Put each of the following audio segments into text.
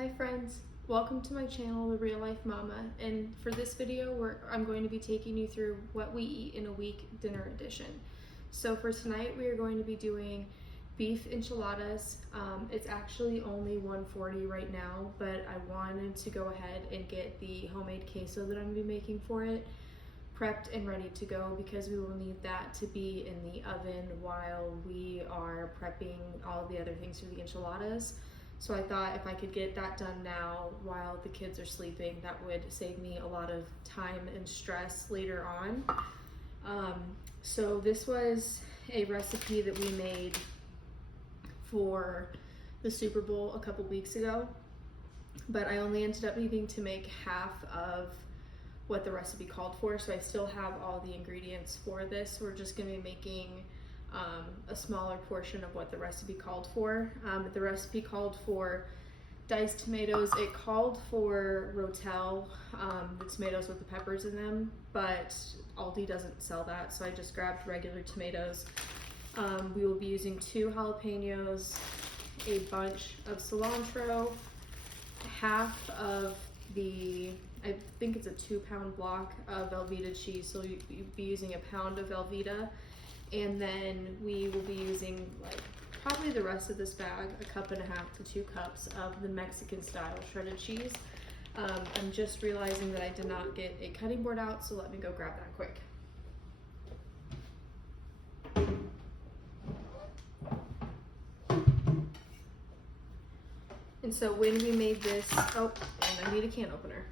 Hi friends, welcome to my channel, The Real Life Mama, and for this video I'm going to be taking you through what we eat in a week dinner edition. So for tonight we are going to be doing beef enchiladas. It's actually only $1.40 right now, but I wanted to go ahead and get the homemade queso that I'm going to be making for it prepped and ready to go because we will need that to be in the oven while we are prepping all of the other things for the enchiladas. So I thought if I could get that done now while the kids are sleeping, that would save me a lot of time and stress later on. So this was a recipe that we made for the Super Bowl a couple weeks ago, but I only ended up needing to make half of what the recipe called for, so I still have all the ingredients for this. We're just going to be making a smaller portion of what the recipe called for. The recipe called for diced tomatoes. It called for rotel, the tomatoes with the peppers in them, but Aldi doesn't sell that, so I just grabbed regular tomatoes. We will be using 2 jalapenos, a bunch of cilantro, half of the, I think it's a 2-pound block of Velveeta cheese, so you'd be using a pound of Velveeta. And then we will be using probably the rest of this bag, 1.5 to 2 cups of the Mexican style shredded cheese. I'm just realizing that I did not get a cutting board out, so let me go grab that quick. And so when we made this, oh, and I need a can opener.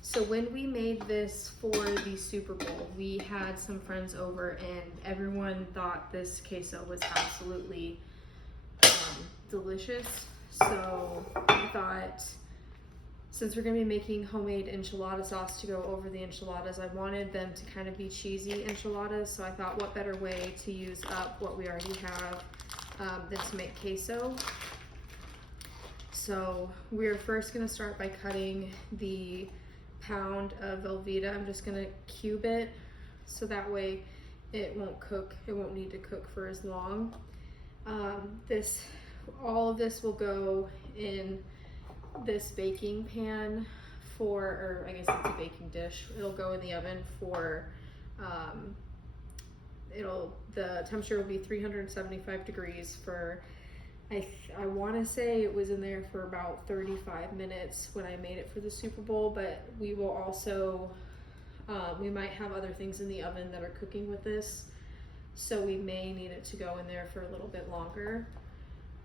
So when we made this for the Super Bowl, we had some friends over and everyone thought this queso was absolutely delicious. So I thought, since we're gonna be making homemade enchilada sauce to go over the enchiladas, I wanted them to kind of be cheesy enchiladas. So I thought, what better way to use up what we already have than to make queso. So we're first gonna start by cutting the pound of Velveeta. I'm just gonna cube it so that way it won't cook. It won't need to cook for as long. All of this will go in this baking pan or I guess it's a baking dish. It'll go in the oven for, the temperature will be 375 degrees for, I want to say it was in there for about 35 minutes when I made it for the Super Bowl, but we will also, we might have other things in the oven that are cooking with this, so we may need it to go in there for a little bit longer.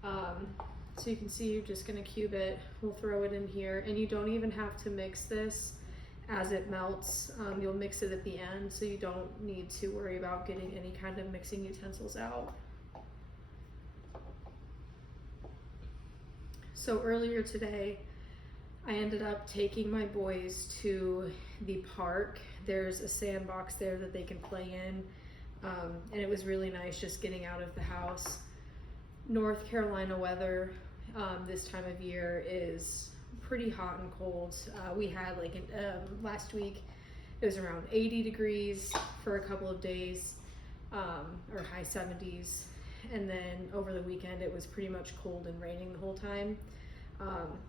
So you can see you're just going to cube it. We'll throw it in here, and you don't even have to mix this as it melts. You'll mix it at the end, so you don't need to worry about getting any kind of mixing utensils out. So earlier today, I ended up taking my boys to the park. There's a sandbox there that they can play in, and it was really nice just getting out of the house. North Carolina weather this time of year is pretty hot and cold. We had last week, it was around 80 degrees for a couple of days, or high 70s. And then over the weekend it was pretty much cold and raining the whole time.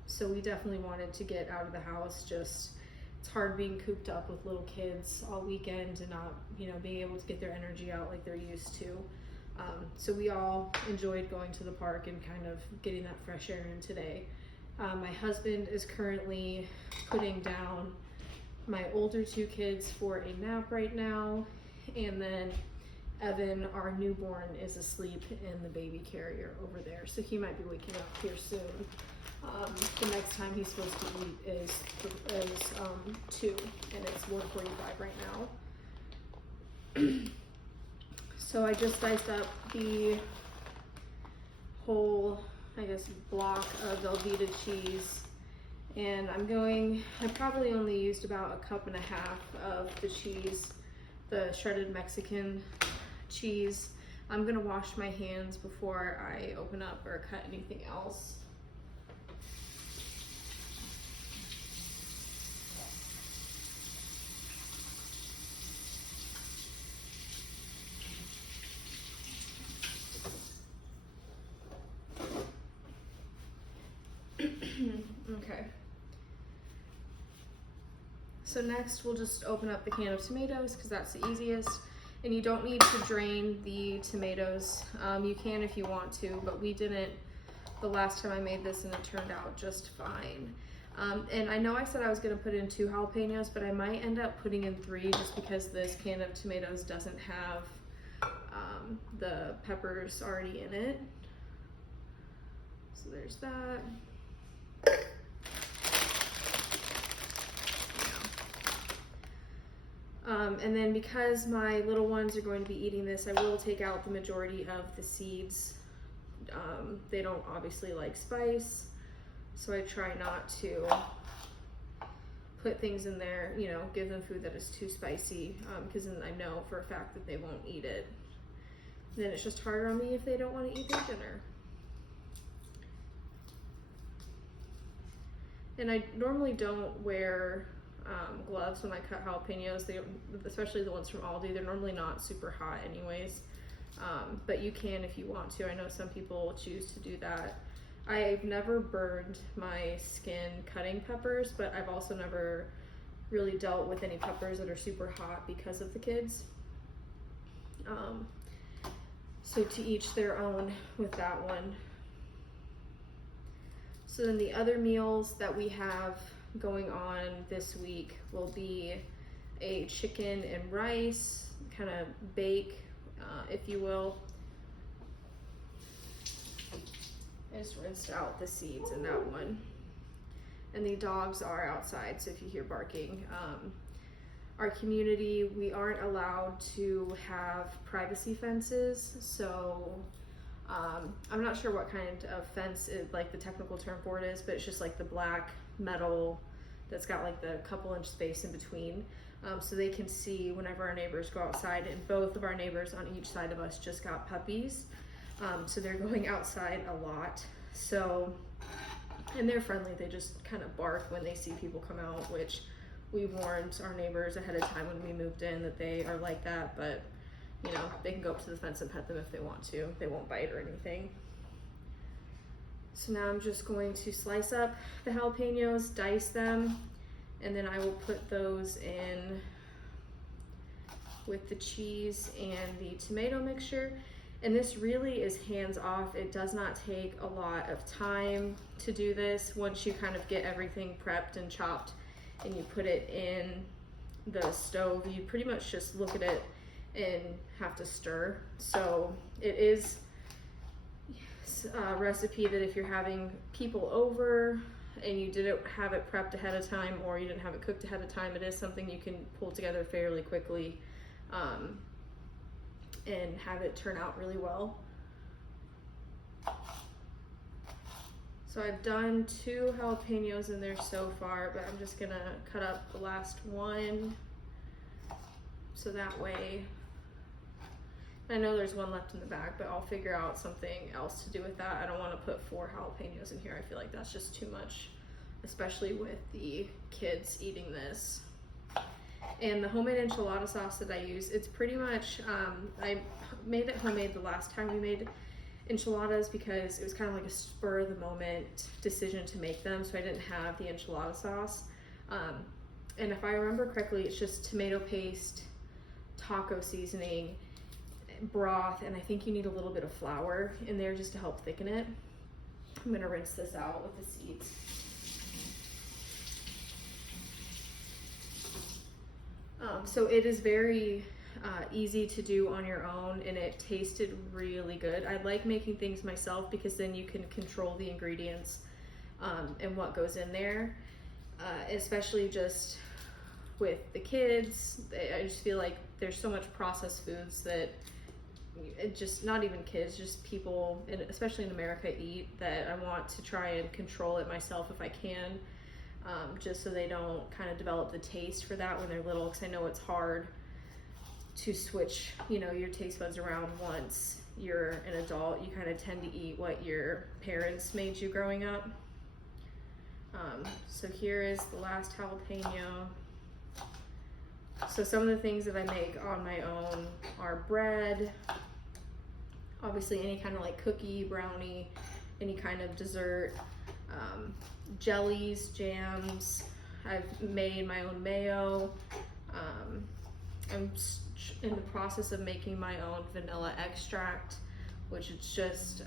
So we definitely wanted to get out of the house. It's hard being cooped up with little kids all weekend and not, being able to get their energy out like they're used to. So we all enjoyed going to the park and kind of getting that fresh air in today. My husband is currently putting down my older 2 kids for a nap right now, and then Evan, our newborn, is asleep in the baby carrier over there, so he might be waking up here soon. The next time he's supposed to eat is 2, and it's 1:45 right now. So I just diced up the whole, I guess, block of Velveeta cheese, and I probably only used about 1.5 cups of the cheese, the shredded Mexican cheese. I'm gonna wash my hands before I open up or cut anything else. So next we'll just open up the can of tomatoes because that's the easiest. And you don't need to drain the tomatoes. You can if you want to, but we didn't the last time I made this and it turned out just fine. And I know I said I was gonna put in 2 jalapenos, but I might end up putting in 3 just because this can of tomatoes doesn't have the peppers already in it. So there's that. And then because my little ones are going to be eating this, I will take out the majority of the seeds. They don't obviously like spice, so I try not to put things in there, you know, give them food that is too spicy, because then I know for a fact that they won't eat it. Then it's just harder on me if they don't want to eat their dinner. And I normally don't wear gloves when I cut jalapenos, especially the ones from Aldi. They're normally not super hot anyways, but you can if you want to. I know some people choose to do that. I've never burned my skin cutting peppers, but I've also never really dealt with any peppers that are super hot because of the kids. So to each their own with that one. So then the other meals that we have going on this week will be a chicken and rice kind of bake, if you will. I just rinsed out the seeds in that one. And the dogs are outside, so if you hear barking. Our community, we aren't allowed to have privacy fences, so I'm not sure what kind of fence like the technical term for it is, but it's just like the black metal that's got like the couple inch space in between, so they can see whenever our neighbors go outside. And both of our neighbors on each side of us just got puppies, so they're going outside a lot. So, and they're friendly, they just kind of bark when they see people come out, which we warned our neighbors ahead of time when we moved in that they are like that, but you know, they can go up to the fence and pet them if they want to. They won't bite or anything. So now I'm just going to slice up the jalapenos, dice them, and then I will put those in with the cheese and the tomato mixture. And this really is hands off. It does not take a lot of time to do this. Once you kind of get everything prepped and chopped and you put it in the stove, you pretty much just look at it and have to stir. So it is a recipe that if you're having people over and you didn't have it prepped ahead of time or you didn't have it cooked ahead of time, it is something you can pull together fairly quickly and have it turn out really well. So I've done 2 jalapenos in there so far, but I'm just gonna cut up the last one so that way, I know there's one left in the bag, but I'll figure out something else to do with that. I don't want to put 4 jalapenos in here. I feel like that's just too much, especially with the kids eating this. And the homemade enchilada sauce that I use, it's pretty much, I made it homemade the last time we made enchiladas because it was kind of like a spur of the moment decision to make them, so I didn't have the enchilada sauce. And if I remember correctly, it's just tomato paste, taco seasoning, broth, and I think you need a little bit of flour in there just to help thicken it. I'm gonna rinse this out with the seeds. So it is very easy to do on your own, and it tasted really good. I like making things myself because then you can control the ingredients and what goes in there, especially just with the kids. I just feel like there's so much processed foods that it just, not even kids, just people, and especially in America, eat, that I want to try and control it myself if I can, just so they don't kind of develop the taste for that when they're little, because I know it's hard to switch, you know, your taste buds around once you're an adult. You kind of tend to eat what your parents made you growing up. So here is the last jalapeno. So some of the things that I make on my own are bread, obviously any kind of like cookie, brownie, any kind of dessert, jellies, jams, I've made my own mayo. I'm in the process of making my own vanilla extract, which is just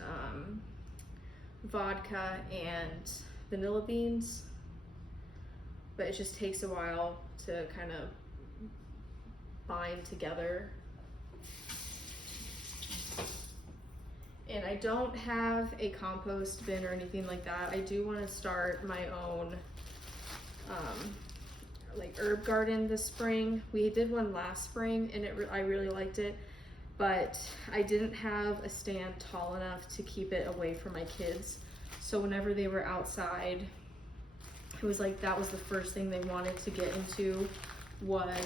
vodka and vanilla beans, but it just takes a while to kind of bind together. And I don't have a compost bin or anything like that. I do want to start my own like herb garden this spring. We did one last spring and I really liked it, but I didn't have a stand tall enough to keep it away from my kids. So whenever they were outside, it was like that was the first thing they wanted to get into was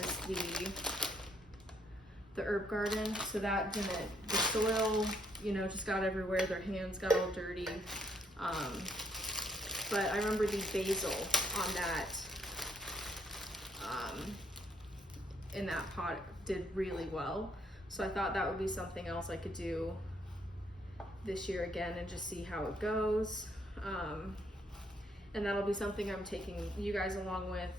the herb garden. So that didn't, the soil, you know, just got everywhere. Their hands got all dirty. But I remember the basil on that, in that pot did really well. So I thought that would be something else I could do this year again and just see how it goes. And that'll be something I'm taking you guys along with,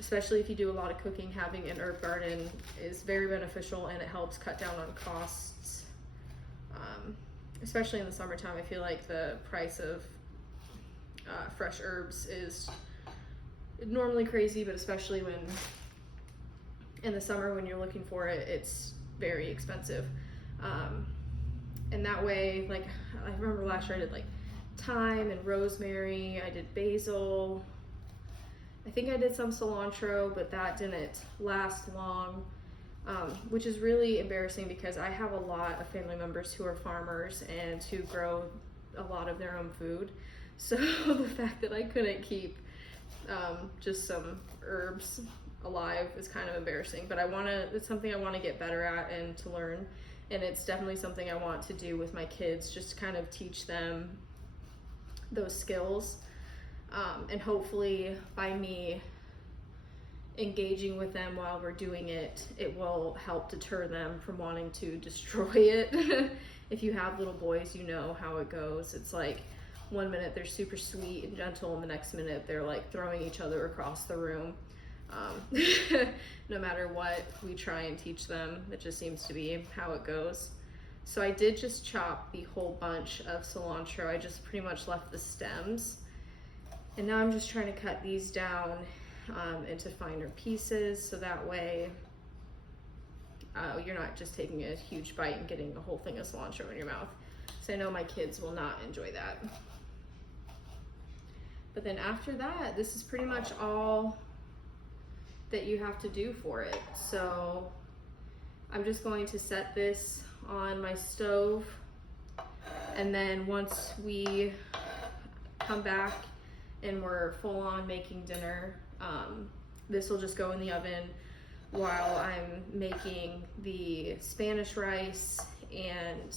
especially if you do a lot of cooking. Having an herb garden is very beneficial and it helps cut down on costs. Especially in the summertime, I feel like the price of fresh herbs is normally crazy, but especially when in the summer when you're looking for it, it's very expensive. And that way, like I remember last year I did like thyme and rosemary, I did basil, I think I did some cilantro, but that didn't last long, which is really embarrassing because I have a lot of family members who are farmers and who grow a lot of their own food. So the fact that I couldn't keep just some herbs alive is kind of embarrassing, but it's something I want to get better at and to learn. And it's definitely something I want to do with my kids, just to kind of teach them those skills. And hopefully by me engaging with them while we're doing it, it will help deter them from wanting to destroy it. If you have little boys, you know how it goes. It's like one minute they're super sweet and gentle, and the next minute they're like throwing each other across the room. No matter what we try and teach them, it just seems to be how it goes. So I did just chop the whole bunch of cilantro. I just pretty much left the stems. And now I'm just trying to cut these down into finer pieces, so that way you're not just taking a huge bite and getting a whole thing of cilantro in your mouth. So I know my kids will not enjoy that. But then after that, this is pretty much all that you have to do for it. So I'm just going to set this on my stove, and then once we come back and we're full on making dinner, this will just go in the oven while I'm making the Spanish rice and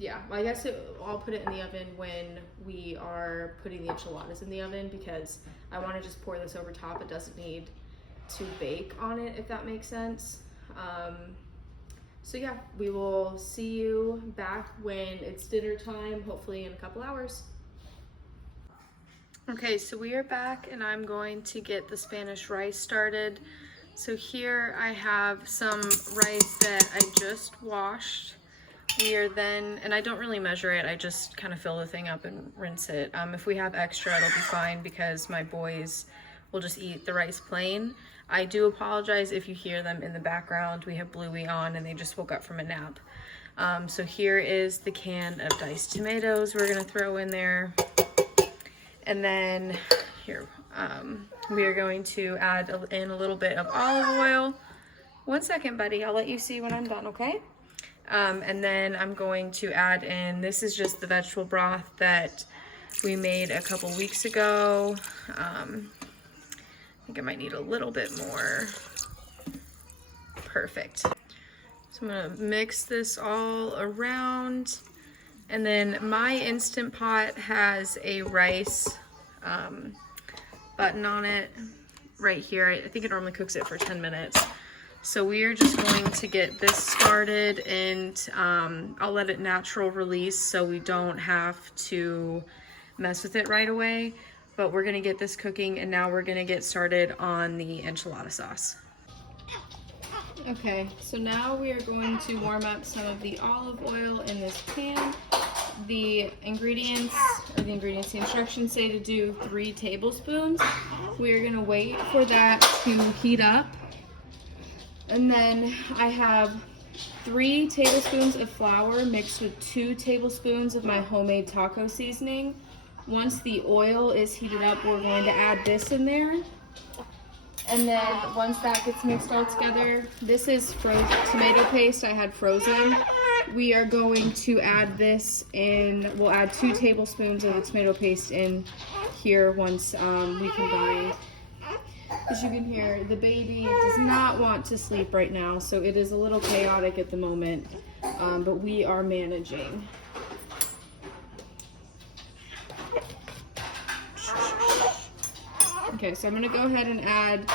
yeah, well, I guess I'll put it in the oven when we are putting the enchiladas in the oven, because I want to just pour this over top. It doesn't need to bake on it, if that makes sense. So yeah, we will see you back when it's dinner time, hopefully in a couple hours. Okay, so we are back and I'm going to get the Spanish rice started. So here I have some rice that I just washed. We are then, and I don't really measure it, I just kind of fill the thing up and rinse it. If we have extra, it'll be fine because my boys will just eat the rice plain. I do apologize if you hear them in the background. We have Bluey on and they just woke up from a nap. So here is the can of diced tomatoes we're gonna throw in there. And then here, we are going to add in a little bit of olive oil. 1 second, buddy, I'll let you see when I'm done, okay? And then I'm going to add in, this is just the vegetable broth that we made a couple weeks ago. I think I might need a little bit more. Perfect. So I'm gonna mix this all around. And then my Instant Pot has a rice button on it right here. I think it normally cooks it for 10 minutes. So we are just going to get this started, and I'll let it natural release so we don't have to mess with it right away. But we're gonna get this cooking, and now we're gonna get started on the enchilada sauce. Okay, so now we are going to warm up some of the olive oil in this pan. The ingredients, the instructions say to do 3 tablespoons. We're gonna wait for that to heat up. And then I have 3 tablespoons of flour mixed with 2 tablespoons of my homemade taco seasoning. Once the oil is heated up, we're going to add this in there. And then once that gets mixed all together, this is tomato paste I had frozen. We are going to add this in. We'll add 2 tablespoons of the tomato paste in here once we combine. As you can hear, the baby does not want to sleep right now, so it is a little chaotic at the moment, but we are managing. Okay, so I'm gonna go ahead and add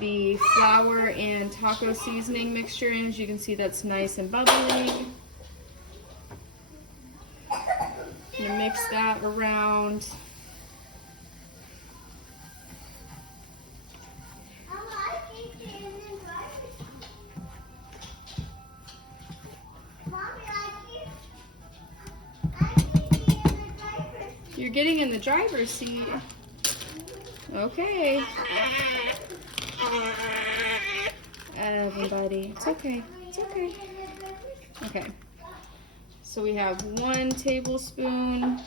the flour and taco seasoning mixture in. As you can see, that's nice and bubbling. I'm gonna mix that around. You're getting in the driver's seat. Okay. Everybody, it's okay. It's okay. Okay. So we have 1 tablespoon.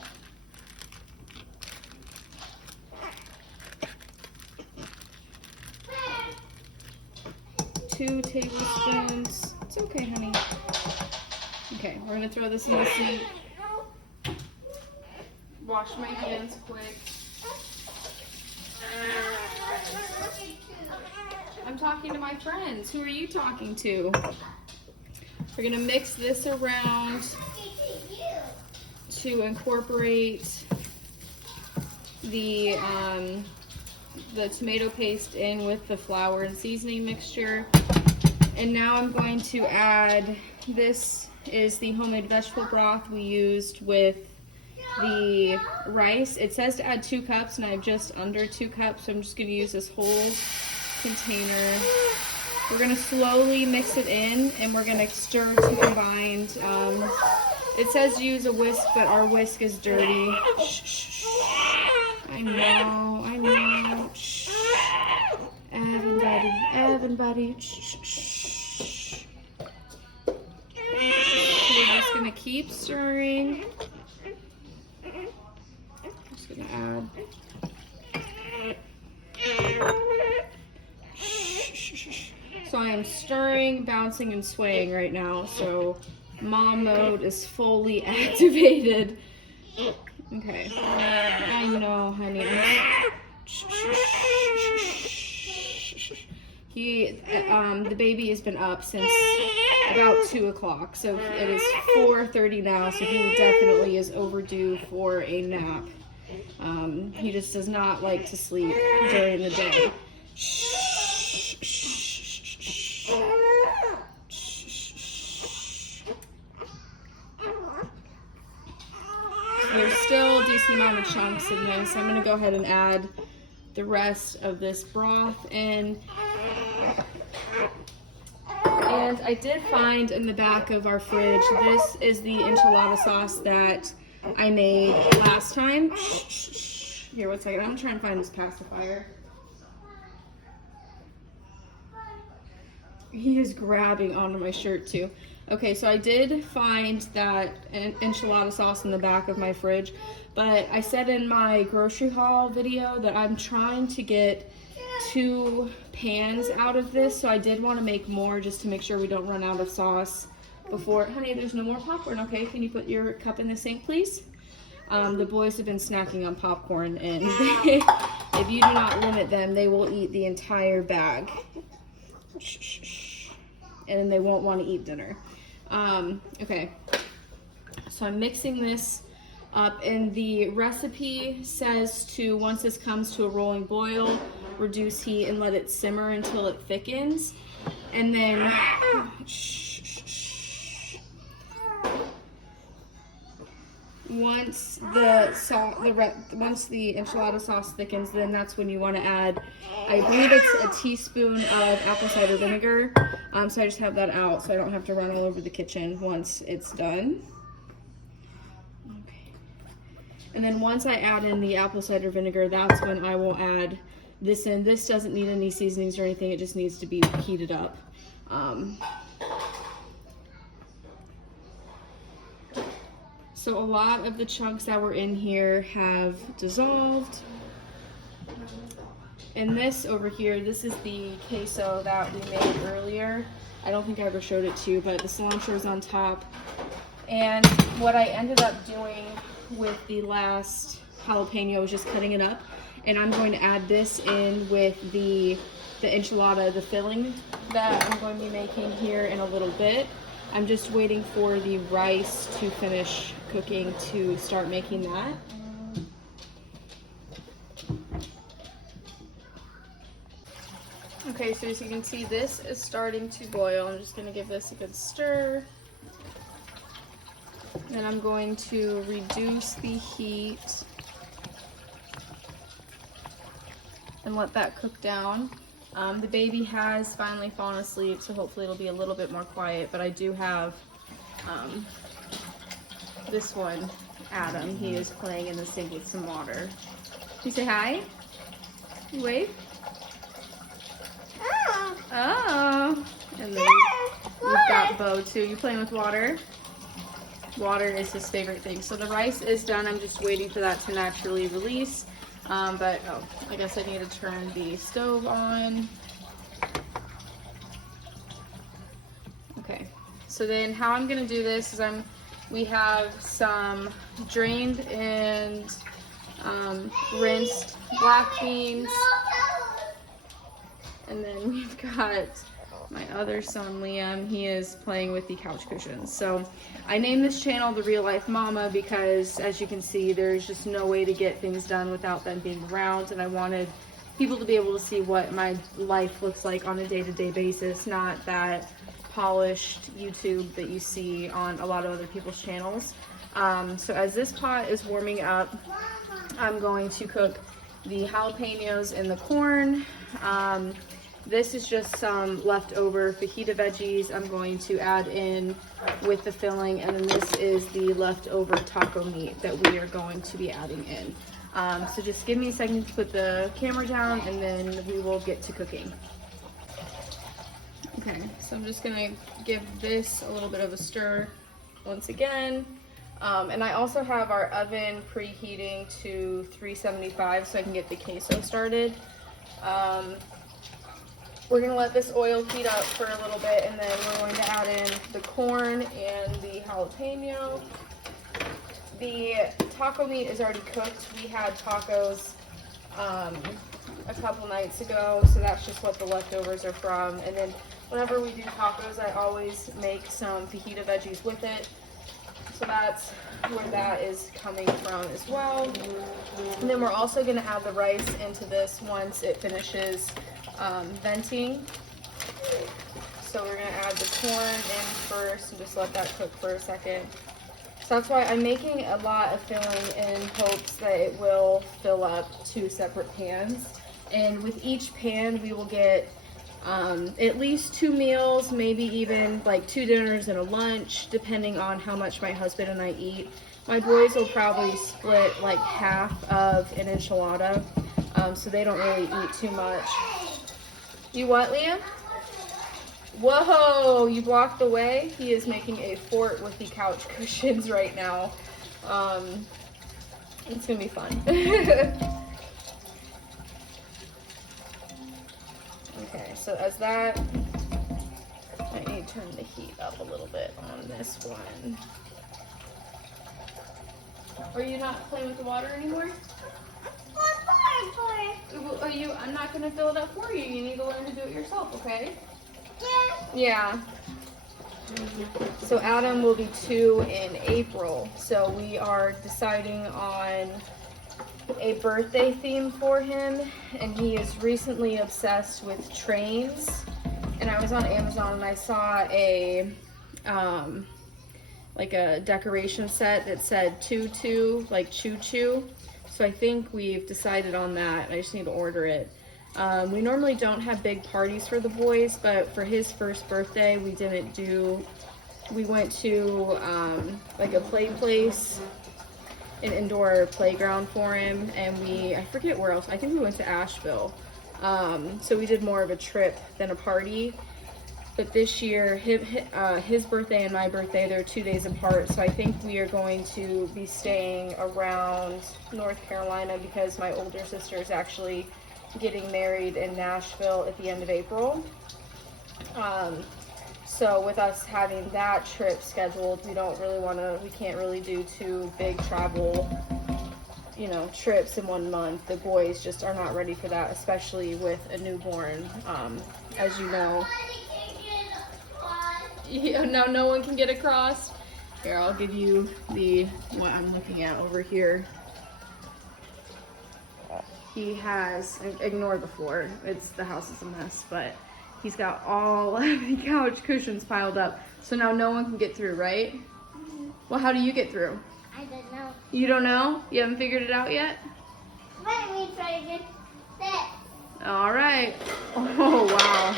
2 tablespoons. It's okay, honey. Okay, we're gonna throw this in the sink. Wash my hands quick. I'm talking to my friends. Who are you talking to? We're gonna mix this around to incorporate the tomato paste in with the flour and seasoning mixture. And now I'm going to add, this is the homemade vegetable broth we used with the rice. It says to add 2 cups, and I have just under 2 cups, so I'm just gonna use this whole container. We're gonna slowly mix it in, and we're gonna stir to combine. It says use a whisk, but our whisk is dirty. Shh, shh, shh. I know. Shh. Everybody, shh, shh. We're just gonna keep stirring. Just gonna add. So I am stirring, bouncing, and swaying right now. So mom mode is fully activated. Okay. I know, honey. The baby has been up since about 2 o'clock. So it is 4:30 now. So he definitely is overdue for a nap. He just does not like to sleep during the day. There's still a decent amount of chunks in there, so I'm going to go ahead and add the rest of this broth in. And I did find in the back of our fridge, this is the enchilada sauce that I made last time. Here, 1 second. I'm trying to find this pacifier. He is grabbing onto my shirt too. Okay, so I did find that enchilada sauce in the back of my fridge, but I said in my grocery haul video that I'm trying to get 2 pans out of this, so I did want to make more just to make sure we don't run out of sauce before. Honey, there's no more popcorn, okay? Can you put your cup in the sink, please? The boys have been snacking on popcorn, and if you do not limit them, they will eat the entire bag. And then they won't want to eat dinner. Okay, so I'm mixing this up, and the recipe says to, once this comes to a rolling boil, reduce heat and let it simmer until it thickens. And then once once the enchilada sauce thickens, then that's when you want to add, I believe it's a teaspoon of apple cider vinegar. So I just have that out so I don't have to run all over the kitchen once it's done. Okay. And then once I add in the apple cider vinegar, that's when I will add this in. This doesn't need any seasonings or anything. It just needs to be heated up. So a lot of the chunks that were in here have dissolved. And this over here, this is the queso that we made earlier. I don't think I ever showed it to you, but the cilantro is on top. And what I ended up doing with the last jalapeno was just cutting it up. And I'm going to add this in with the enchilada, the filling that I'm going to be making here in a little bit. I'm just waiting for the rice to finish cooking to start making that. Okay, so as you can see, this is starting to boil. I'm just going to give this a good stir. Then I'm going to reduce the heat and let that cook down. The baby has finally fallen asleep, so hopefully it'll be a little bit more quiet, but I do have this one, Adam. He is playing in the sink with some water. You say hi? You wave? Oh. And then we've got Bo too. You playing with water? Water is his favorite thing. So the rice is done. I'm just waiting for that to naturally release. But I guess I need to turn the stove on. Okay, so then how I'm gonna do this is we have some drained and rinsed black beans, and then we've got my other son Liam. He is playing with the couch cushions. So I named this channel The Real Life Mama because, as you can see, there's just no way to get things done without them being around, and I wanted people to be able to see what my life looks like on a day-to-day basis, not that polished YouTube that you see on a lot of other people's channels. So as this pot is warming up, I'm going to cook the jalapenos and the corn. This is just some leftover fajita veggies I'm going to add in with the filling, and then this is the leftover taco meat that we are going to be adding in. So just give me a second to put the camera down, and then we will get to cooking. Okay, so I'm just gonna give this a little bit of a stir once again. And I also have our oven preheating to 375 so I can get the queso started. We're gonna let this oil heat up for a little bit, and then we're going to add in the corn and the jalapeno. The taco meat is already cooked. We had tacos a couple nights ago, so that's just what the leftovers are from. And then whenever we do tacos, I always make some fajita veggies with it. So that's where that is coming from as well. And then we're also gonna add the rice into this once it finishes venting. So we're gonna add the corn in first and just let that cook for a second. So that's why I'm making a lot of filling in hopes that it will fill up 2 separate pans. And with each pan, we will get at least 2 meals, maybe even like 2 dinners and a lunch, depending on how much my husband and I eat. My boys will probably split like half of an enchilada, so they don't really eat too much. You what, Liam? Whoa, you blocked the way? He is making a fort with the couch cushions right now. It's gonna be fun. Okay, so as that, I need to turn the heat up a little bit on this one. Are you not playing with the water anymore? I'm not going to fill it up for you. You need to learn to do it yourself, okay? Yeah. So Adam will be 2 in April. So we are deciding on a birthday theme for him. And he is recently obsessed with trains. And and I was on Amazon and I saw a like a decoration set that said tutu, like choo-choo. So I think we've decided on that. I just need to order it. We normally don't have big parties for the boys, but for his first birthday, we went to like a play place, an indoor playground for him, and I forget where else, I think we went to Asheville. So we did more of a trip than a party. But this year, his birthday and my birthday, they're 2 days apart. So I think we are going to be staying around North Carolina because my older sister is actually getting married in Nashville at the end of April. So with us having that trip scheduled, we can't really do 2 big travel, trips in 1 month. The boys just are not ready for that, especially with a newborn, as you know. Yeah, now no one can get across. Here, I'll give you what I'm looking at over here. He has, ignore the floor, the house is a mess, but he's got all the couch cushions piled up. So now no one can get through, right? Mm-hmm. Well, how do you get through? I don't know. You don't know? You haven't figured it out yet? Let me try this. All right. Oh, wow.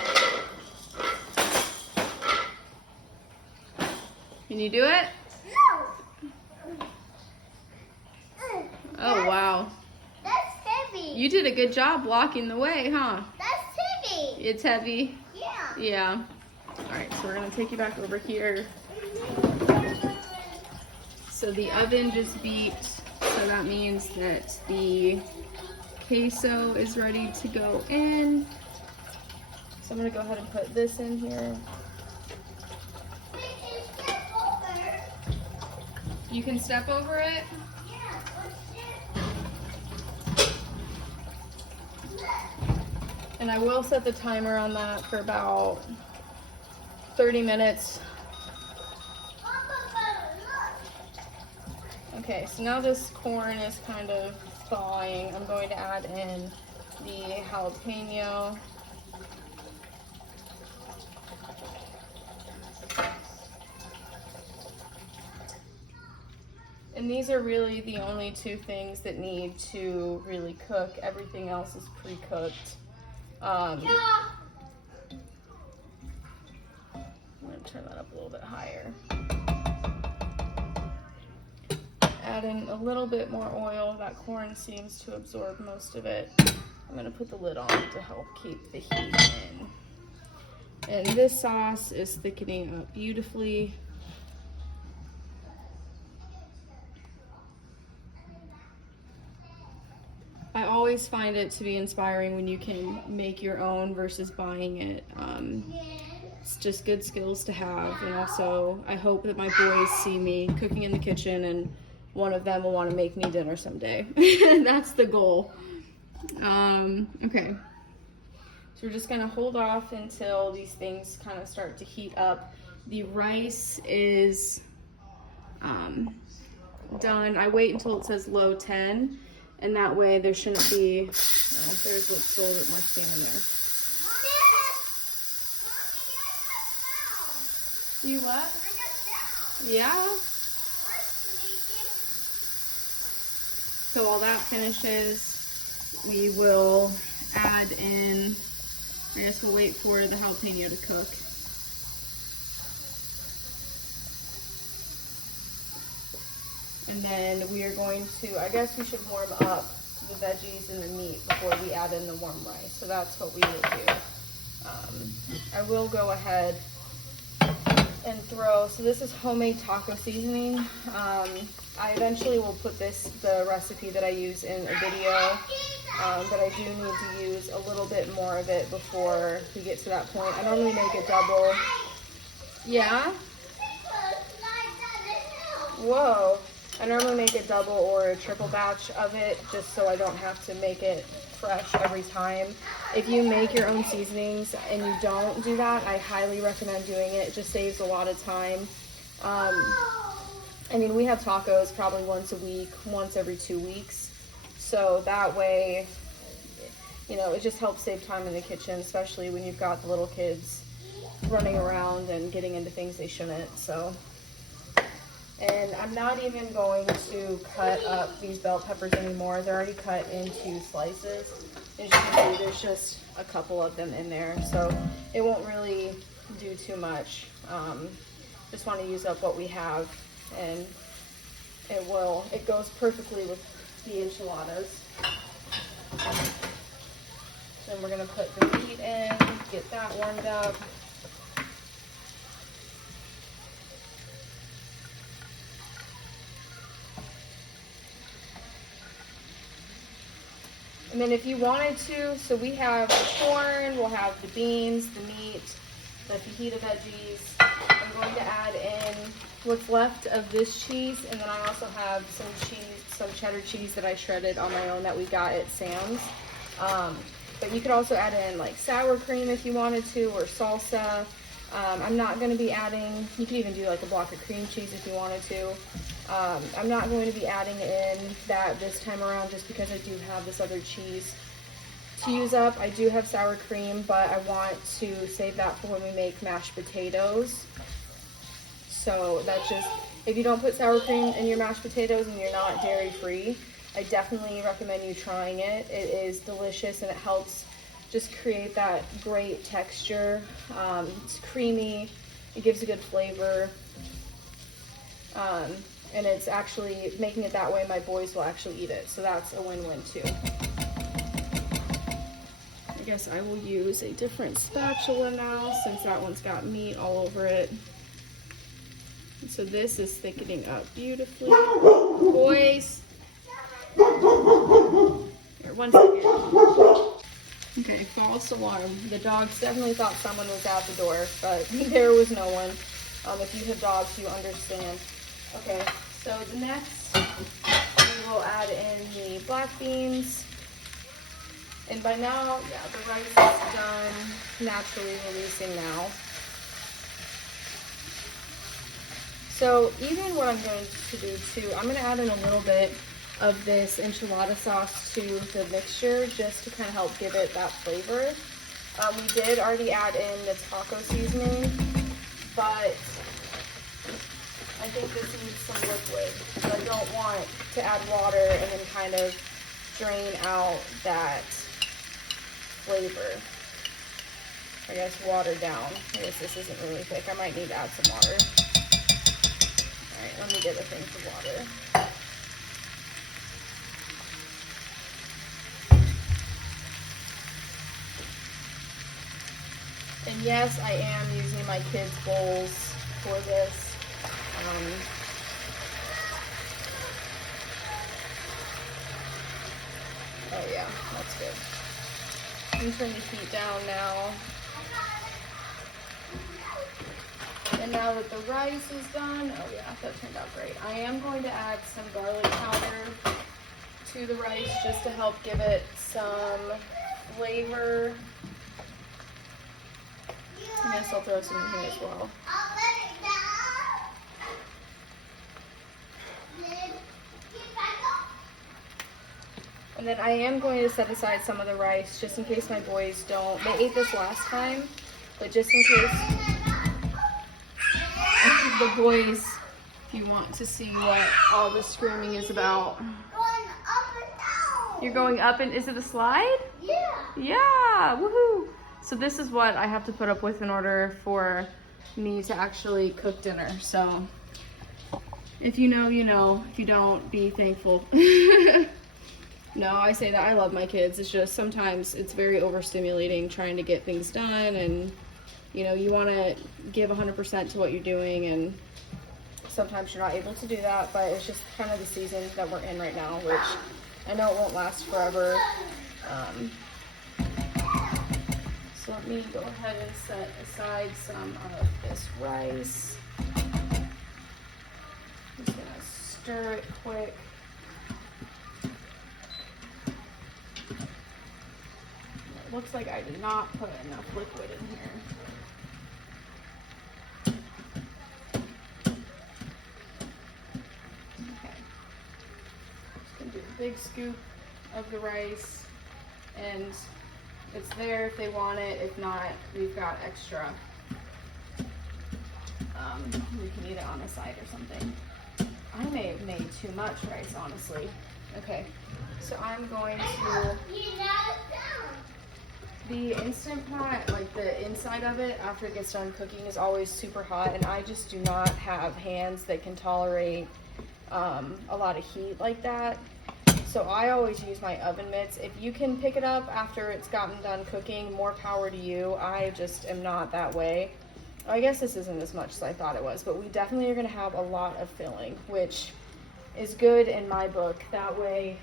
Can you do it? No. Oh, wow. That's heavy. You did a good job blocking the way, huh? That's heavy. It's heavy? Yeah. Yeah. All right, so we're gonna take you back over here. So the oven just beeped, so that means that the queso is ready to go in. So I'm gonna go ahead and put this in here. You can step over it? And I will set the timer on that for about 30 minutes. Okay, so now this corn is kind of thawing. I'm going to add in the jalapeno. And these are really the only 2 things that need to really cook. Everything else is pre-cooked. I'm gonna turn that up a little bit higher. Add in a little bit more oil. That corn seems to absorb most of it. I'm gonna put the lid on to help keep the heat in. And this sauce is thickening up beautifully. I always find it to be inspiring when you can make your own versus buying it. It's just good skills to have, and also I hope that my boys see me cooking in the kitchen and one of them will want to make me dinner someday. That's the goal. Okay, so we're just gonna hold off until these things kind of start to heat up. The rice is done. I wait until it says low 10. And that way there shouldn't be, there's what's a little bit more steam in there. You what? Yeah? So while that finishes, we will add in, I guess we'll wait for the jalapeno to cook. And then we are going to, I guess we should warm up the veggies and the meat before we add in the warm rice. So that's what we will do. I will go ahead and throw, so this is homemade taco seasoning. I eventually will put the recipe that I use in a video, but I do need to use a little bit more of it before we get to that point. I normally make a double. Yeah? Whoa. I normally make a double or a triple batch of it just so I don't have to make it fresh every time. If you make your own seasonings and you don't do that, I highly recommend doing it. It just saves a lot of time. I mean, we have tacos probably once a week, once every 2 weeks. So that way, it just helps save time in the kitchen, especially when you've got the little kids. running around and getting into things they shouldn't. So, and I'm not even going to cut up these bell peppers anymore. They're already cut into slices. As you can see, there's just a couple of them in there, so it won't really do too much. Just want to use up what we have, and it goes perfectly with the enchiladas. Then we're gonna put the meat in, get that warmed up. And then if you wanted to, so we have the corn, we'll have the beans, the meat, the fajita veggies. I'm going to add in what's left of this cheese, and then I also have some cheese, some cheddar cheese that I shredded on my own that we got at Sam's. But you could also add in like sour cream if you wanted to, or salsa. I'm not going to be adding, you could even do like a block of cream cheese if you wanted to. I'm not going to be adding in that this time around just because I do have this other cheese to use up. I do have sour cream, but I want to save that for when we make mashed potatoes. So that's just, if you don't put sour cream in your mashed potatoes and you're not dairy free, I definitely recommend you trying it. It is delicious and it helps just create that great texture. It's creamy, it gives a good flavor. And it's actually making it that way my boys will actually eat it. So that's a win-win too. I guess I will use a different spatula now since that one's got meat all over it. And so this is thickening up beautifully. Boys. Here, 1 second. Okay, false alarm. The dogs definitely thought someone was at the door, but there was no one. If you have dogs, you understand. Okay, so the next, we will add in the black beans. And by now, yeah, the rice is done naturally releasing now. So even what I'm going to do too, I'm going to add in a little bit of this enchilada sauce to the mixture just to kind of help give it that flavor. We did already add in the taco seasoning, but I think this needs some liquid. So I don't want to add water and then kind of drain out that flavor. I guess water down. I guess this isn't really thick. I might need to add some water. Alright, let me get a thing for water. And yes, I am using my kids' bowls for this. Oh yeah, that's good. I'm going to turn the heat down now. And now that the rice is done, oh yeah, that turned out great. I am going to add some garlic powder to the rice just to help give it some flavor. I guess I'll throw some in here as well. And then I am going to set aside some of the rice just in case my boys don't. They ate this last time, but just in case the boys, if you want to see what all the screaming is about. Going up and down. You're going up and, is it the slide? Yeah. Yeah, woohoo. So this is what I have to put up with in order for me to actually cook dinner. So if you know, you know. If you don't, be thankful. No, I say that I love my kids. It's just sometimes it's very overstimulating trying to get things done, and you know, you want to give 100% to what you're doing, and sometimes you're not able to do that, but it's just kind of the season that we're in right now, which I know it won't last forever. So let me go ahead and set aside some of this rice. I'm just gonna stir it quick. It looks like I did not put enough liquid in here. Okay. Just gonna do a big scoop of the rice, and it's there if they want it. If not, we've got extra. We can eat it on the side or something. I may have made too much rice, honestly. Okay, so I'm going to, the Instant Pot, like the inside of it after it gets done cooking is always super hot, and I just do not have hands that can tolerate a lot of heat like that. So I always use my oven mitts. If you can pick it up after it's gotten done cooking, more power to you. I just am not that way. I guess this isn't as much as I thought it was, but we definitely are gonna have a lot of filling, which is good in my book. That way,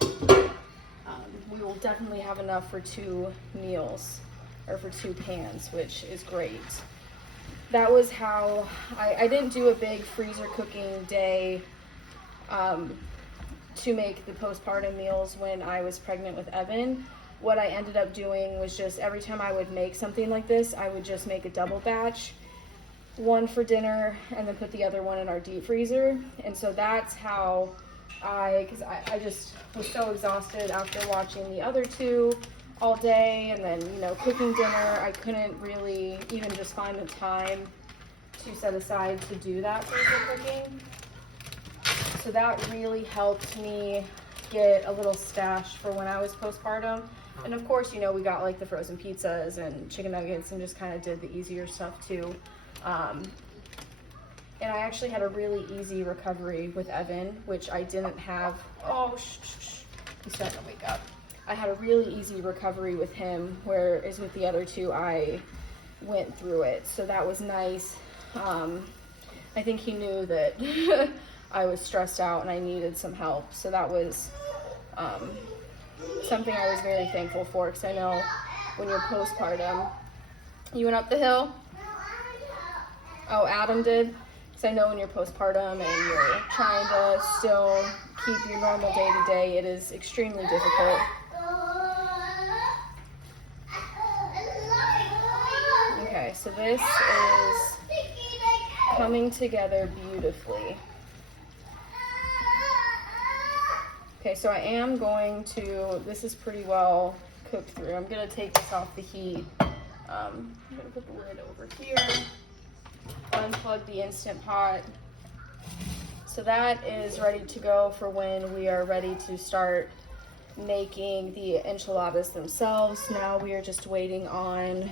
we will definitely have enough for 2 meals, or for 2 pans, which is great. That was how, I didn't do a big freezer cooking day to make the postpartum meals when I was pregnant with Evan. What I ended up doing was just every time I would make something like this, I would just make a double batch, one for dinner and then put the other one in our deep freezer. And so that's how because I just was so exhausted after watching the other 2 all day and then, you know, cooking dinner. I couldn't really even just find the time to set aside to do that freezer cooking. So that really helped me get a little stash for when I was postpartum. And of course, you know, we got like the frozen pizzas and chicken nuggets and just kind of did the easier stuff too. And I actually had a really easy recovery with Evan, which I didn't have. Oh, he's starting to wake up. I had a really easy recovery with him, whereas with the other 2, I went through it. So that was nice. I think he knew that I was stressed out and I needed some help. So that was something I was very thankful for, because I know when you're postpartum, you went up the hill? Oh, Adam did? Because I know when you're postpartum and you're trying to still keep your normal day-to-day, it is extremely difficult. Okay, so this is coming together beautifully. Okay, so I am going to, this is pretty well cooked through. I'm going to take this off the heat. I'm going to put the lid over here, unplug the Instant Pot. So that is ready to go for when we are ready to start making the enchiladas themselves. Now we are just waiting on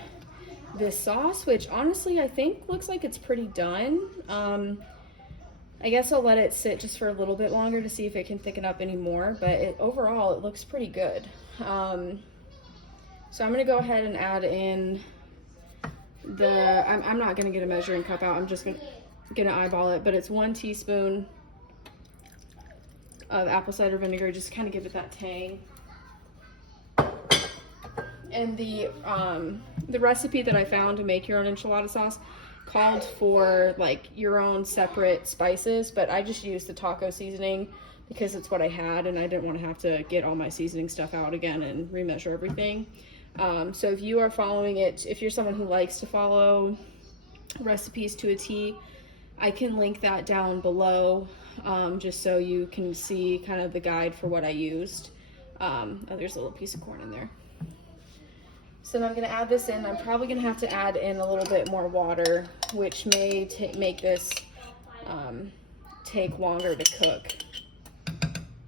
this sauce, which honestly I think looks like it's pretty done. I guess I'll let it sit just for a little bit longer to see if it can thicken up anymore, but overall it looks pretty good. So I'm gonna go ahead and add in I'm not gonna get a measuring cup out, I'm just gonna eyeball it, but it's 1 teaspoon of apple cider vinegar, just kind of give it that tang. And the recipe that I found to make your own enchilada sauce called for like your own separate spices, but I just used the taco seasoning because it's what I had and I didn't want to have to get all my seasoning stuff out again and remeasure everything. So if you are following it, if you're someone who likes to follow recipes to a T, I can link that down below, just so you can see kind of the guide for what I used. Oh, there's a little piece of corn in there. So now I'm gonna add this in. I'm probably gonna have to add in a little bit more water, which may make this take longer to cook,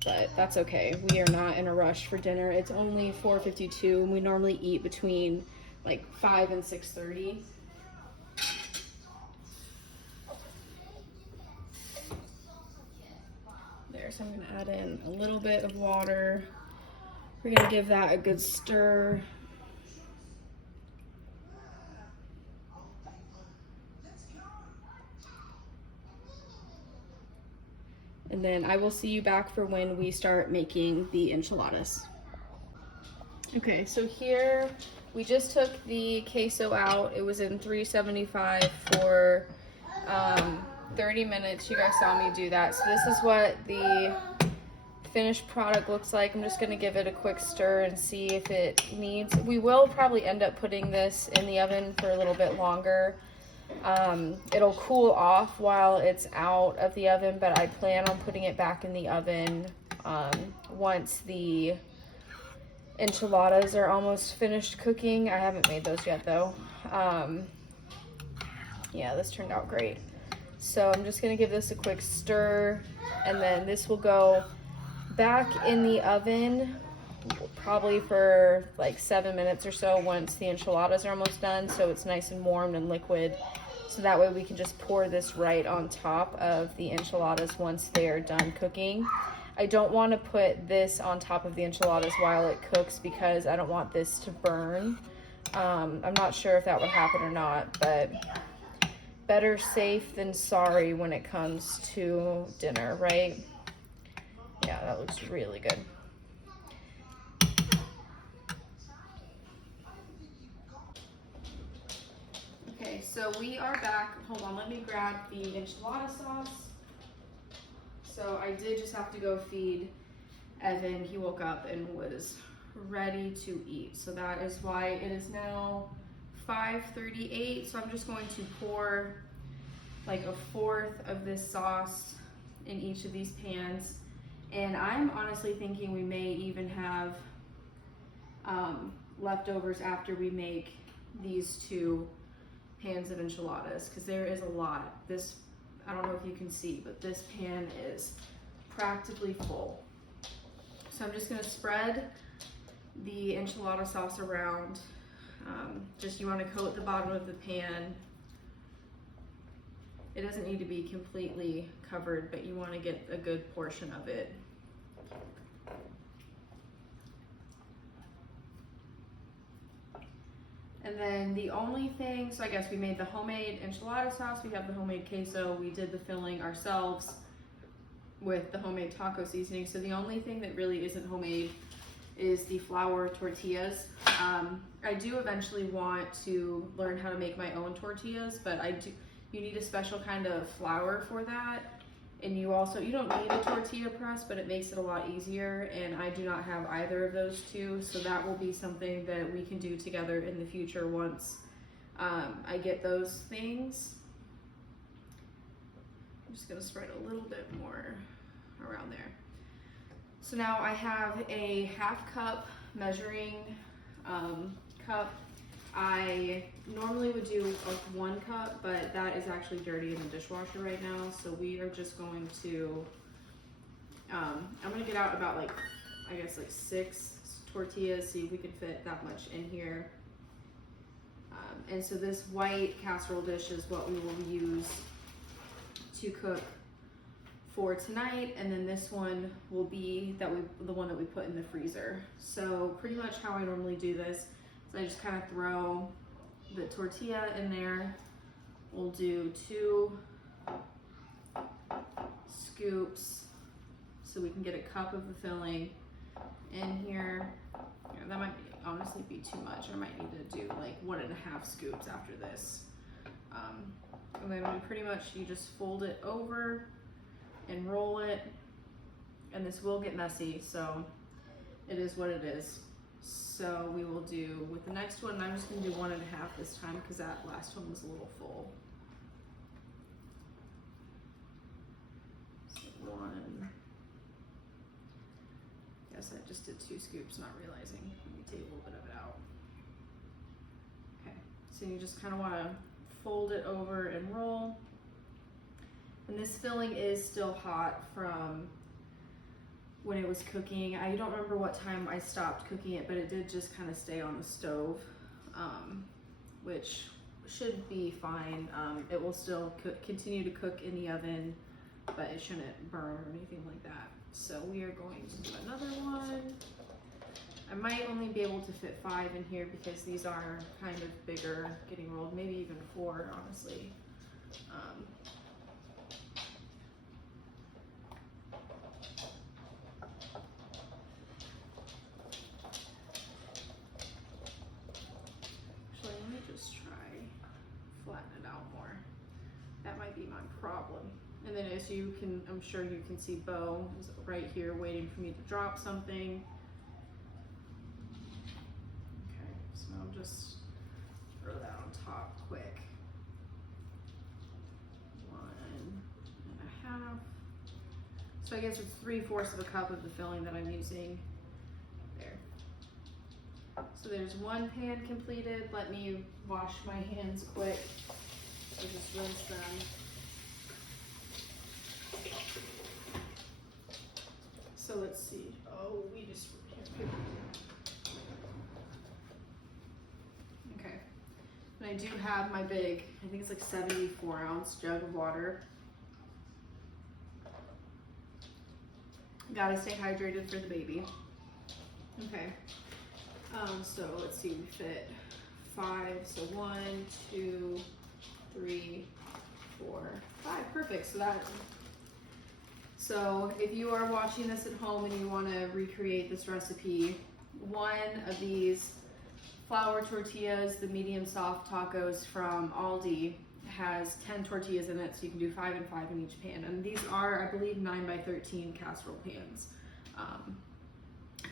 but that's okay. We are not in a rush for dinner. It's only 4:52 and we normally eat between like 5 and 6:30. There, so I'm gonna add in a little bit of water. We're gonna give that a good stir. And then I will see you back for when we start making the enchiladas. Okay, so here we just took the queso out. It was in 375 for 30 minutes. You guys saw me do that. So this is what the finished product looks like. I'm just gonna give it a quick stir and see if it needs. We will probably end up putting this in the oven for a little bit longer. It'll cool off while it's out of the oven, but I plan on putting it back in the oven once the enchiladas are almost finished cooking. I haven't made those yet though. Yeah, this turned out great. So I'm just gonna give this a quick stir, and then this will go back in the oven probably for like 7 minutes or so once the enchiladas are almost done, so it's nice and warm and liquid. So that way we can just pour this right on top of the enchiladas once they are done cooking. I don't want to put this on top of the enchiladas while it cooks because I don't want this to burn. I'm not sure if that would happen or not, but better safe than sorry when it comes to dinner, right? Yeah, that looks really good. Okay, so we are back. Hold on, let me grab the enchilada sauce. So I did just have to go feed Evan. He woke up and was ready to eat. So that is why it is now 5:38. So I'm just going to pour like a fourth of this sauce in each of these pans. And I'm honestly thinking we may even have leftovers after we make these 2 pans of enchiladas, because there is a lot. This, I don't know if you can see, but this pan is practically full. So I'm just gonna spread the enchilada sauce around. Just, you wanna coat the bottom of the pan. It doesn't need to be completely covered, but you wanna get a good portion of it. And then the only thing, so I guess we made the homemade enchilada sauce, we have the homemade queso, we did the filling ourselves with the homemade taco seasoning. So the only thing that really isn't homemade is the flour tortillas. I do eventually want to learn how to make my own tortillas, but you need a special kind of flour for that. And you don't need a tortilla press, but it makes it a lot easier, and I do not have either of those 2, so that will be something that we can do together in the future once I get those things. I'm just gonna spread a little bit more around there. So now I have a 1/2 cup measuring cup. I normally would do like 1 cup, but that is actually dirty in the dishwasher right now. So we are just going to, I'm gonna get out about like, I guess like 6 tortillas, see if we can fit that much in here. And so this white casserole dish is what we will use to cook for tonight. And then this one will be the one that we put in the freezer. So pretty much how I normally do this, so I just kind of throw the tortilla in there. We'll do 2 scoops so we can get a cup of the filling in here. That might honestly be too much. I might need to do like 1.5 scoops after this. And then pretty much you just fold it over and roll it. And this will get messy, so it is what it is. So we will do with the next one, I'm just gonna do 1.5 this time because that last one was a little full. So 1, guess I just did 2 scoops, not realizing. Let me take a little bit of it out. Okay, so you just kind of wanna fold it over and roll. And this filling is still hot from when it was cooking. I don't remember what time I stopped cooking it, but it did just kind of stay on the stove, which should be fine. It will still continue to cook in the oven, but it shouldn't burn or anything like that. So we are going to do another one. I might only be able to fit 5 in here because these are kind of bigger getting rolled, maybe even 4, honestly. Problem. And then as you can, I'm sure you can see Bo is right here waiting for me to drop something. Okay, so I'll just throw that on top quick. 1.5. So I guess it's 3/4 of a cup of the filling that I'm using there. So there's 1 pan completed. Let me wash my hands quick. So just rinse them. So let's see. Oh, we just okay. And I do have my big, I think it's like 74-ounce jug of water. Gotta stay hydrated for the baby. Okay. So let's see, we fit 5. So 1, 2, 3, 4, 5. Perfect. So if you are watching this at home and you want to recreate this recipe, one of these flour tortillas, the medium soft tacos from Aldi, has 10 tortillas in it, so you can do 5 and 5 in each pan. And these are, I believe, 9x13 casserole pans,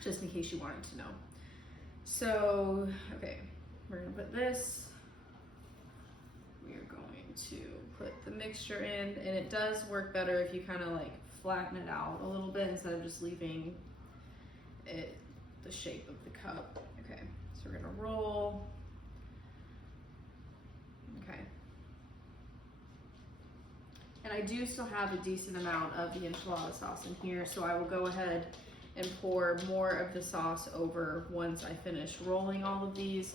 just in case you wanted to know. So, okay, we're gonna put this. We are going to put the mixture in, and it does work better if you kind of like flatten it out a little bit instead of just leaving it the shape of the cup. Okay, so we're gonna roll. Okay. And I do still have a decent amount of the enchilada sauce in here, so I will go ahead and pour more of the sauce over once I finish rolling all of these.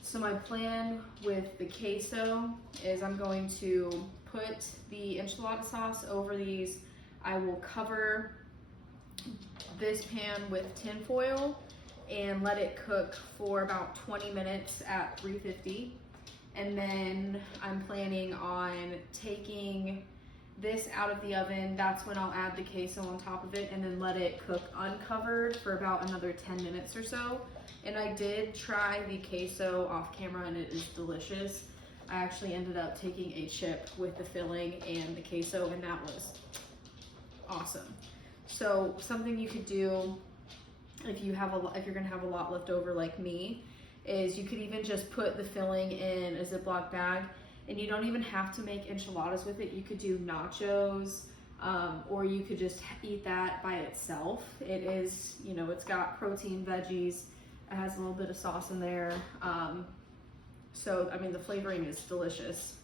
So my plan with the queso is I'm going to put the enchilada sauce over these. I will cover this pan with tin foil and let it cook for about 20 minutes at 350. And then I'm planning on taking this out of the oven. That's when I'll add the queso on top of it and then let it cook uncovered for about another 10 minutes or so. And I did try the queso off camera and it is delicious. I actually ended up taking a chip with the filling and the queso, and that was awesome. So something you could do if you're gonna have a lot left over like me, is you could even just put the filling in a Ziploc bag, and you don't even have to make enchiladas with it. You could do nachos, or you could just eat that by itself. It is, you know, it's got protein, veggies, it has a little bit of sauce in there. So, I mean, the flavoring is delicious.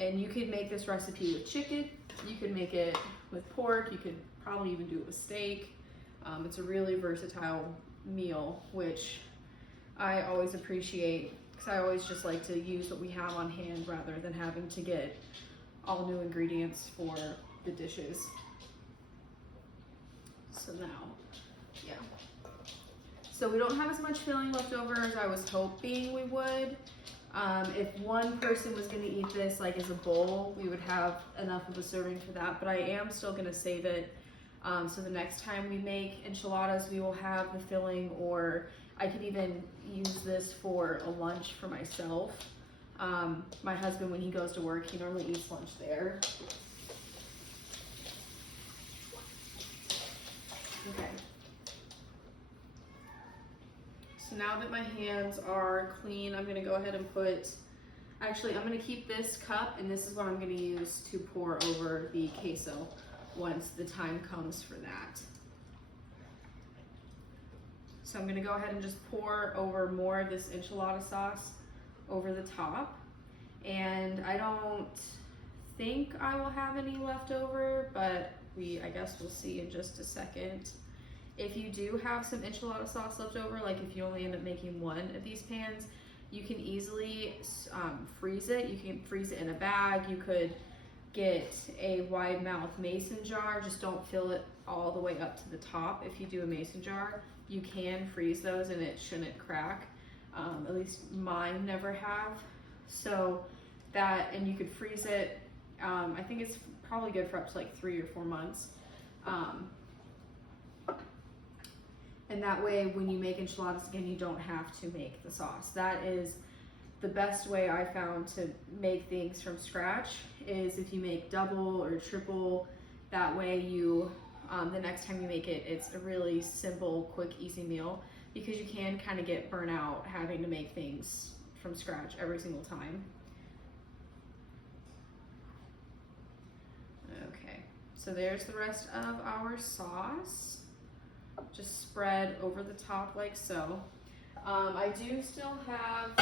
And you could make this recipe with chicken, you could make it with pork, you could probably even do it with steak. It's a really versatile meal, which I always appreciate, because I always just like to use what we have on hand rather than having to get all new ingredients for the dishes. So now, yeah. So we don't have as much filling left over as I was hoping we would. If one person was gonna eat this like as a bowl, we would have enough of a serving for that, but I am still gonna save it. So the next time we make enchiladas, we will have the filling, or I could even use this for a lunch for myself. My husband, when he goes to work, he normally eats lunch there. Okay. So now that my hands are clean, I'm gonna go ahead and I'm gonna keep this cup, and this is what I'm gonna use to pour over the queso once the time comes for that. So I'm gonna go ahead and just pour over more of this enchilada sauce over the top. And I don't think I will have any left over, but I guess we'll see in just a second. If you do have some enchilada sauce left over, like if you only end up making one of these pans, you can easily freeze it. You can freeze it in a bag. You could get a wide mouth mason jar. Just don't fill it all the way up to the top. If you do a mason jar, you can freeze those and it shouldn't crack. At least mine never have. So that, and you could freeze it. I think it's probably good for up to like 3 or 4 months. And that way, when you make enchiladas again, you don't have to make the sauce. That is the best way I found to make things from scratch, is if you make double or triple. That way you, the next time you make it, it's a really simple, quick, easy meal, because you can kind of get burnt out having to make things from scratch every single time. Okay, so there's the rest of our sauce. Just spread over the top like so. I do still have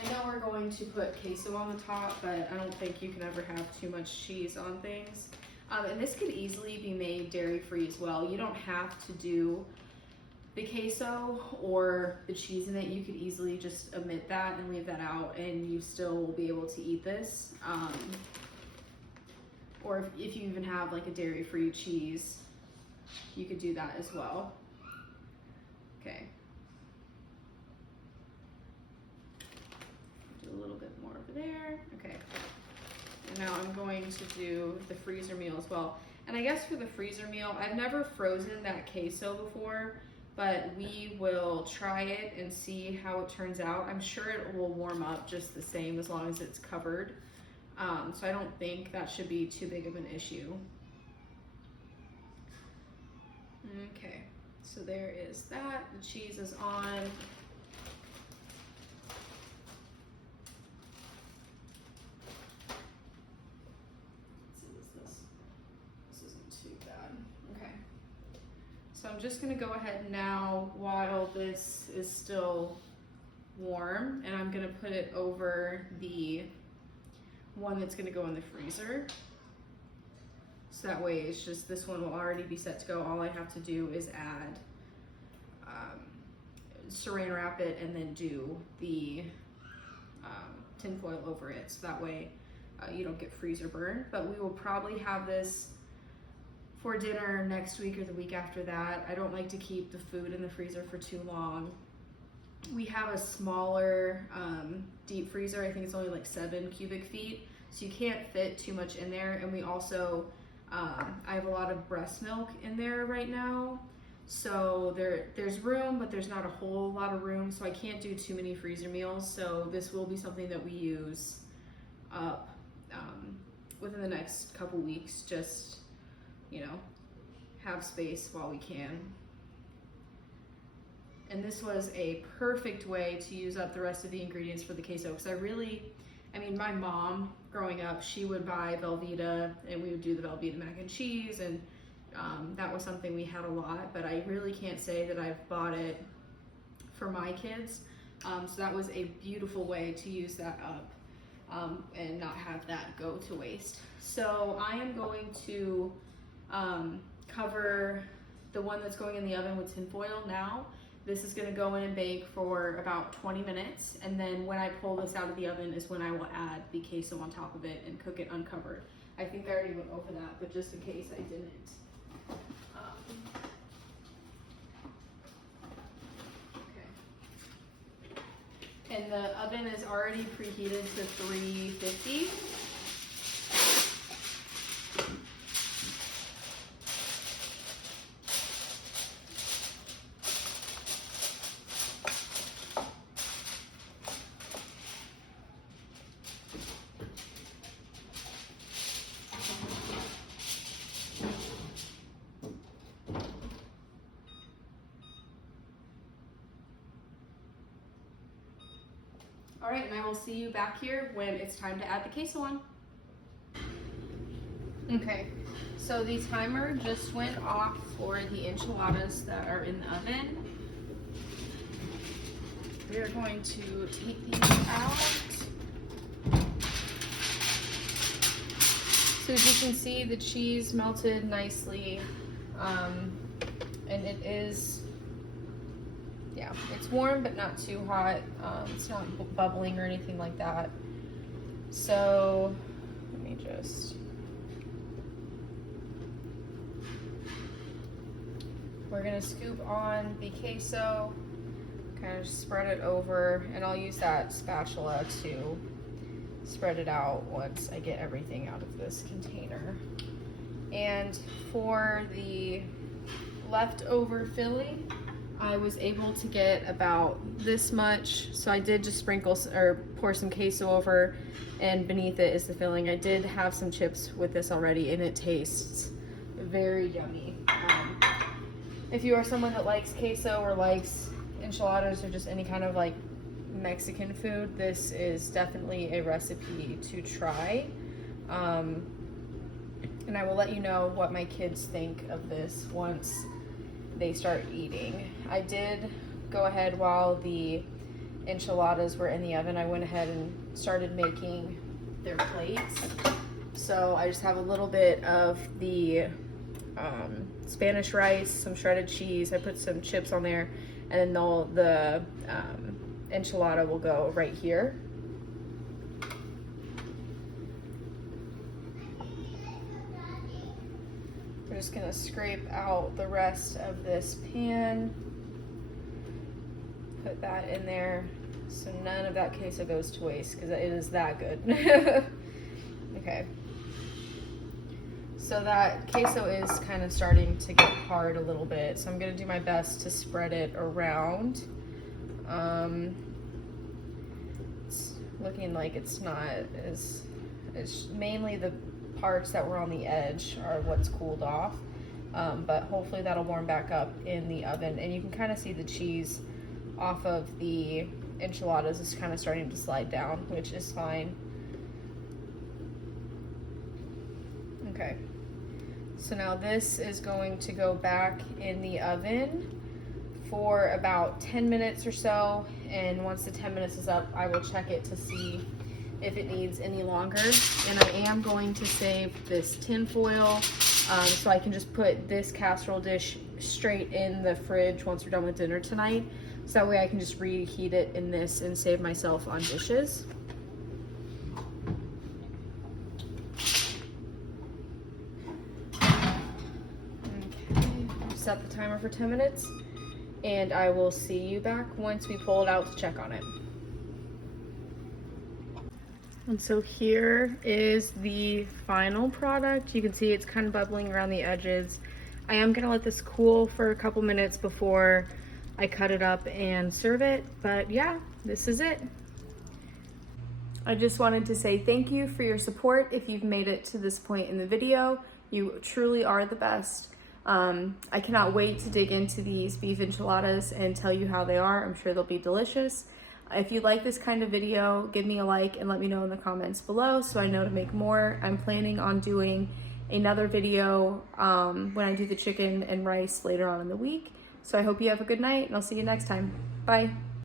I know we're going to put queso on the top, but I don't think you can ever have too much cheese on things. And this could easily be made dairy-free as well. You don't have to do the queso or the cheese in it. You could easily just omit that and leave that out, and you still will be able to eat this. Or if you even have like a dairy-free cheese, you could do that as well. Okay. Do a little bit more over there. Okay. And now I'm going to do the freezer meal as well. And I guess for the freezer meal, I've never frozen that queso before, but we will try it and see how it turns out. I'm sure it will warm up just the same as long as it's covered. So I don't think that should be too big of an issue. Okay, so there is that. The cheese is on. So I'm just gonna go ahead now while this is still warm, and I'm gonna put it over the one that's gonna go in the freezer. So that way it's just, this one will already be set to go. All I have to do is add, saran wrap it, and then do the tin foil over it. So that way you don't get freezer burn. But we will probably have this for dinner next week or the week after that. I don't like to keep the food in the freezer for too long. We have a smaller deep freezer. I think it's only like 7 cubic feet, so you can't fit too much in there. And we also, I have a lot of breast milk in there right now, so there's room, but there's not a whole lot of room, so I can't do too many freezer meals. So this will be something that we use up within the next couple weeks, just, you know, have space while we can. And this was a perfect way to use up the rest of the ingredients for the queso, because I mean, my mom growing up, she would buy Velveeta, and we would do the Velveeta mac and cheese, and that was something we had a lot, but I really can't say that I've bought it for my kids. So that was a beautiful way to use that up and not have that go to waste. So I am going to cover the one that's going in the oven with tin foil now. This is gonna go in and bake for about 20 minutes, and then when I pull this out of the oven is when I will add the queso on top of it and cook it uncovered. I think I already went over that, but just in case I didn't. Okay. And the oven is already preheated to 350. All right, and I will see you back here when it's time to add the queso on. Okay, so the timer just went off for the enchiladas that are in the oven. We are going to take these out. So as you can see, the cheese melted nicely, and it is, yeah, it's warm but not too hot. It's not bubbling or anything like that. So let me just, we're gonna scoop on the queso, kind of spread it over, and I'll use that spatula to spread it out once I get everything out of this container. And for the leftover filling, I was able to get about this much, so I did just sprinkle or pour some queso over, and beneath it is the filling. I did have some chips with this already, and it tastes very yummy. If you are someone that likes queso or likes enchiladas or just any kind of like Mexican food, this is definitely a recipe to try. And I will let you know what my kids think of this once they start eating. I did go ahead while the enchiladas were in the oven, I went ahead and started making their plates. So I just have a little bit of the Spanish rice, some shredded cheese. I put some chips on there, and then the enchilada will go right here. We're just gonna scrape out the rest of this pan. Put that in there so none of that queso goes to waste, because it is that good. Okay. So that queso is kind of starting to get hard a little bit, so I'm gonna do my best to spread it around. It's looking like it's not as, it's mainly the parts that were on the edge are what's cooled off, but hopefully that'll warm back up in the oven, and you can kind of see the cheese off of the enchiladas is kind of starting to slide down, which is fine. Okay, so now this is going to go back in the oven for about 10 minutes or so, and once the 10 minutes is up, I will check it to see if it needs any longer. And I am going to save this tin foil so I can just put this casserole dish straight in the fridge once we're done with dinner tonight, so that way I can just reheat it in this and save myself on dishes. Set the timer for 10 minutes, and I will see you back once we pull it out to check on it. And so here is the final product. You can see it's kind of bubbling around the edges. I am gonna let this cool for a couple minutes before I cut it up and serve it, but yeah, this is it. I just wanted to say thank you for your support. If you've made it to this point in the video, you truly are the best. I cannot wait to dig into these beef enchiladas and tell you how they are. I'm sure they'll be delicious. If you like this kind of video, give me a like and let me know in the comments below so I know to make more. I'm planning on doing another video when I do the chicken and rice later on in the week. So I hope you have a good night, and I'll see you next time. Bye.